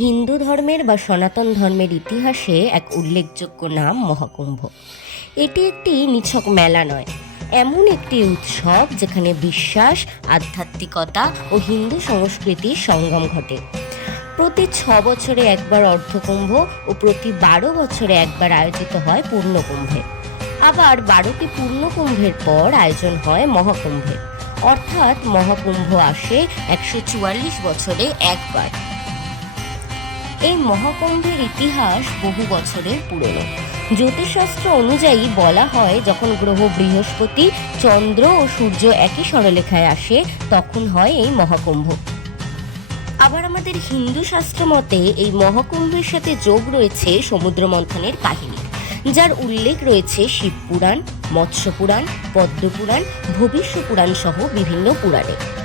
হিন্দু ধর্মের বা সনাতন ধর্মের ইতিহাসে এক উল্লেখযোগ্য নাম মহাকুম্ভ। এটি একটি নিছক মেলা নয়, এমন একটি উৎসব যেখানে বিশ্বাস, আধ্যাত্মিকতা ও হিন্দু সংস্কৃতির সঙ্গম ঘটে। প্রতি ছ বছরে একবার অর্ধকুম্ভ ও প্রতি বারো বছরে একবার আয়োজিত হয় পূর্ণকুম্ভে। আবার বারোটি পূর্ণকুম্ভের পর আয়োজন হয় মহাকুম্ভে। অর্থাৎ মহাকুম্ভ আসে একশো চুয়াল্লিশ বছরে একবার। এই মহাকুম্ভের ইতিহাস বহু বছরের পুরনো। জ্যোতিষশাস্ত্র অনুযায়ী বলা হয়, যখন গ্রহ বৃহস্পতি, চন্দ্র ও সূর্য একই সরলেখায় আসে, তখন হয় এই মহাকুম্ভ। আবার আমাদের হিন্দু শাস্ত্র মতে, এই মহাকুম্ভের সাথে যোগ রয়েছে সমুদ্র মন্থনের কাহিনী, যার উল্লেখ রয়েছে শিবপুরাণ, মৎস্যপুরাণ, পদ্মপুরাণ ভবিষ্য পুরাণ সহ বিভিন্ন পুরাণে।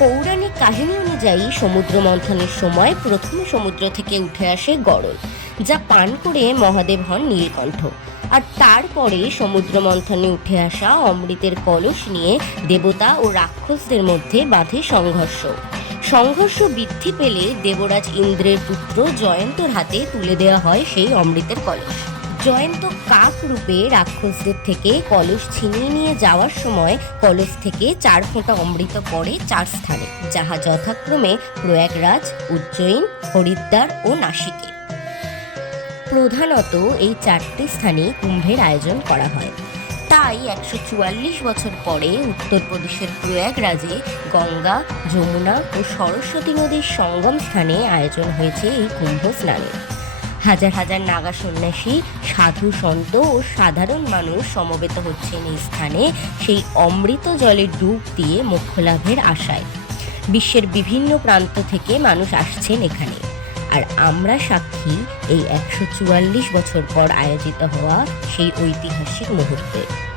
পৌরাণিক কাহিনী অনুযায়ী সমুদ্র মন্থনের সময় প্রথম সমুদ্র থেকে উঠে আসে গরল, যা পান করে মহাদেব হন নীলকণ্ঠ। আর তারপরে সমুদ্র মন্থনে উঠে আসা অমৃতের কলস নিয়ে দেবতা ও রাক্ষসদের মধ্যে বাঁধে সংঘর্ষ। সংঘর্ষ বৃদ্ধি পেলে দেবরাজ ইন্দ্রের পুত্র জয়ন্তর হাতে তুলে দেওয়া হয় সেই অমৃতের কলস। জয়ন্ত কাক রূপে রাক্ষসদের থেকে কলস ছিনিয়ে নিয়ে যাওয়ার সময় কলস থেকে চার ফোঁটা অমৃত পড়ে চার স্থানে, যাহা যথাক্রমে প্রয়াগরাজ, উজ্জয়িন, হরিদ্বার ও নাসিকে। প্রধানত এই চারটি স্থানে কুম্ভের আয়োজন করা হয়। তাই একশো চুয়াল্লিশ বছর পরে উত্তরপ্রদেশের প্রয়াগরাজে গঙ্গা, যমুনা ও সরস্বতী নদীর সঙ্গম স্থানে আয়োজন হয়েছে এই কুম্ভ স্নানের হাজার হাজার নাগা সন্ন্যাসী, সাধু সন্ত ও সাধারণ মানুষ সমবেত হচ্ছেন এই স্থানে। সেই অমৃত জলে ডুব দিয়ে মোক্ষ লাভের আশায়। বিশ্বের বিভিন্ন প্রান্ত থেকে মানুষ আসছেন এখানে। আর আমরা সাক্ষী এই একশো চুয়াল্লিশ বছর পর আয়োজিত হওয়া সেই ঐতিহাসিক মুহূর্তে।